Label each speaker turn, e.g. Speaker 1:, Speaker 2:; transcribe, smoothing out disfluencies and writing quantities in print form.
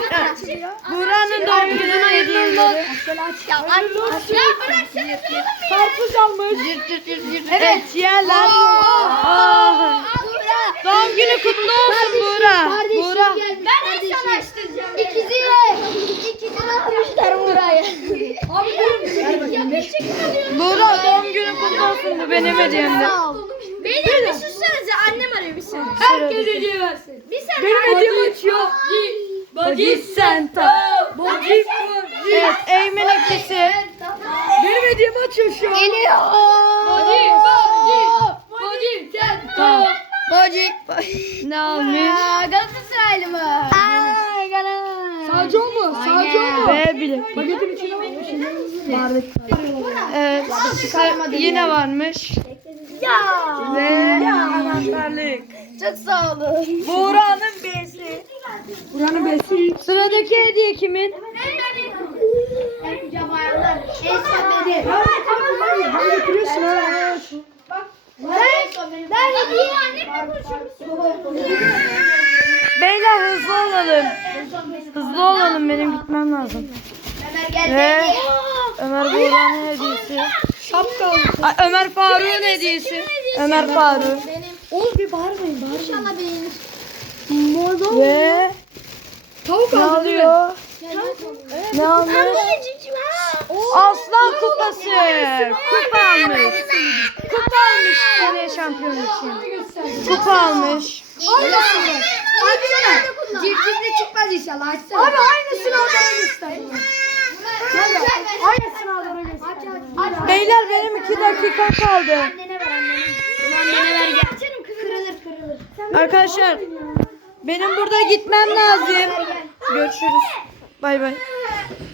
Speaker 1: Buğra'nın doğum gününe hediyeleri.
Speaker 2: Karpuz almış.
Speaker 1: Evet yerler. Doğum günü kutlu olsun Buğra. Buğra.
Speaker 3: Ben en sana açtıracağım. İkizi almışlar buraya.
Speaker 1: Buğra doğum günü kutlu olsun, bu benim hediyemdi.
Speaker 3: Beyler bir sussanıza, annem arıyor bir saniye.
Speaker 2: Herkes hediye versin.
Speaker 3: Bir saniye.
Speaker 2: Benim hediyem açıyor.
Speaker 1: Body Center. Evet Eymen ikisi.
Speaker 2: Benim hediyemi açıyor şu an.
Speaker 3: Geliyor.
Speaker 1: Ne almış?
Speaker 3: Galatasaraylı mı?
Speaker 2: Sağcı mu? Sağcı mu?
Speaker 1: B bile.
Speaker 2: Paketin içine almış.
Speaker 1: Evet yine varmış.
Speaker 3: Ya.
Speaker 1: Ve anahtarlık.
Speaker 3: Çok sağ olun.
Speaker 1: Buğra'nın B'si.
Speaker 2: Buranın besi.
Speaker 1: Sıradaki hediye kimin?
Speaker 2: Bana getiriyorsun ha.
Speaker 3: Ben hediye annemle konuşuyorum.
Speaker 1: Beyler hızlı olalım. Hızlı olalım, benim gitmem lazım. Ve Ömer Buğra'nın hediyesi.
Speaker 2: Şapka almış.
Speaker 1: Ay, Ömer Faruk'un hediyesi. Ömer Faruk.
Speaker 2: Oğlum bir bağırmayın.
Speaker 3: İnşallah beğenir.
Speaker 1: Ve
Speaker 2: Tavuk
Speaker 1: ne
Speaker 2: aldı değil mi?
Speaker 1: alıyor? Ne almış? Aslan kupası. Kupa almış. Kupa almış seneye şampiyon için. Kupa almış.
Speaker 3: Cipcimle çıkmaz inşallah. Açsana.
Speaker 2: Abi aynısını adama göster. Aynısını adama göster.
Speaker 1: Beyler benim 2 dakika kaldı.
Speaker 3: Annene ver annene. Annene ver gel. Canım kırılır.
Speaker 1: Arkadaşlar benim burada gitmem lazım. Görüşürüz. Bay bay.